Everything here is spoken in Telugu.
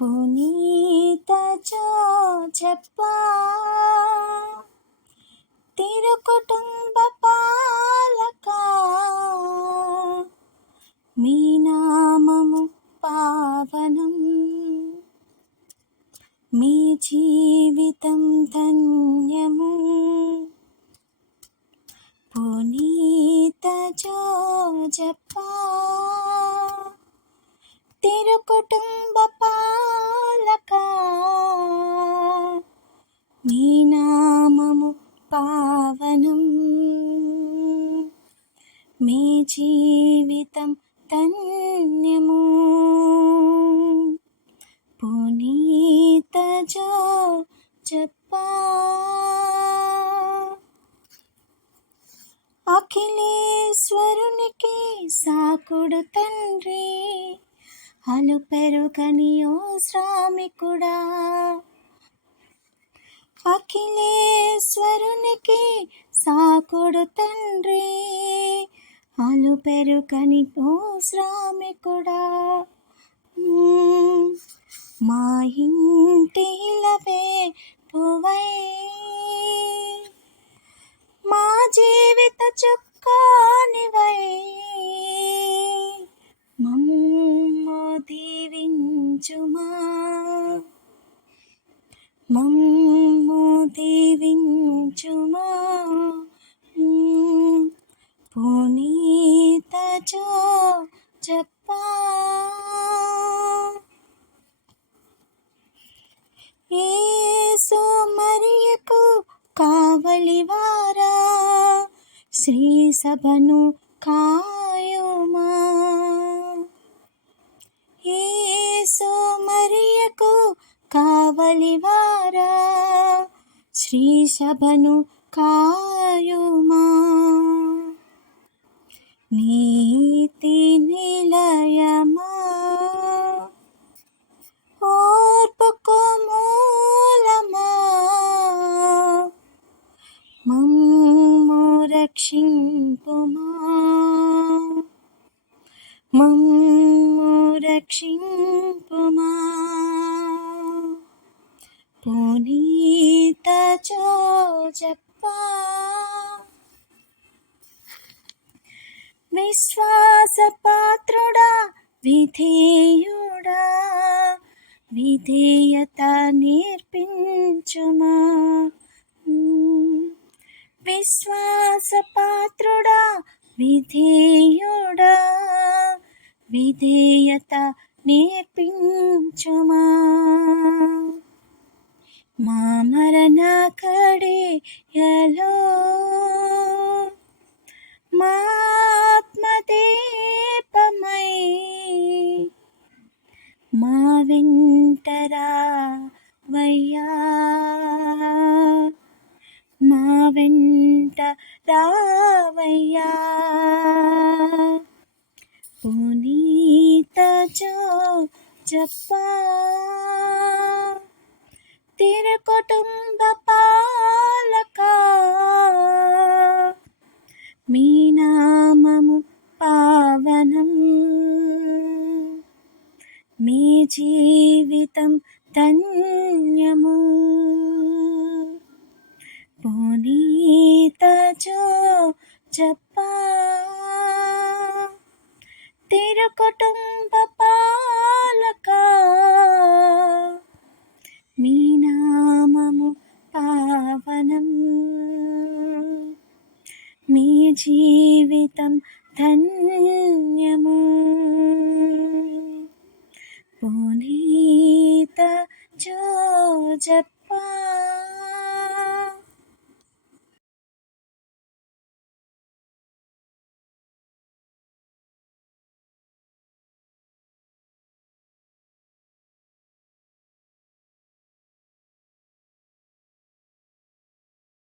పునీత జోజప్పా తిరు కుటుంబ పాలకా మీ నామము పావనం మీ జీవితం ధన్యము పునీత జోజప్పా తిరు కుటుంబ పాలకా మీ నామము పావనం మీ జీవితం ధన్యము పునీత జోజప్పా అఖిలేశ్వరునికి సాకుడు తండ్రి అలుపెరుగని ఓ శ్రామికుడా అఖిలేశ్వరునికి సాకుడు తండ్రి అలుపెరుగని ఓ శ్రామికుడా మా ఇంటి ఇలవే పువై మా జీవిత చుక్కానివై మమ్ము దీవించుమా మమ్ము దీవించుమా పునీత జోజప్పా యేసు మరియకు కావలివారా శ్రీ సభను కాయుమా యేసు మరియకు కావలివారా శ్రీ సభను కాయుమా నీతి నిలయమా ఓర్పుకు మూలమా మమ్ము రక్షింపుమా మమ్ము రక్షింపుమా పునీత జోజప్పా విశ్వాసపాత్రుడా విధేయుడా విధేయత నేర్పించుమా విశ్వాసపాత్రుడా విధేయుడా విధేయత నేర్పించుమా మా మరణ కడియలో మా ఆత్మదీపమై మా వెంటరావయ్యా మా వెంట రావయ్యా పునీత జోజప్పా తిరు కుటుంబ పాలకా మీ నామము పావనం మీ జీవితం ధన్యము పునీత జోజప్పా తిరు కుటుంబ పాలకా మీ నామము పావనం మీ జీవితం ధన్యము పునీత జోజప్పా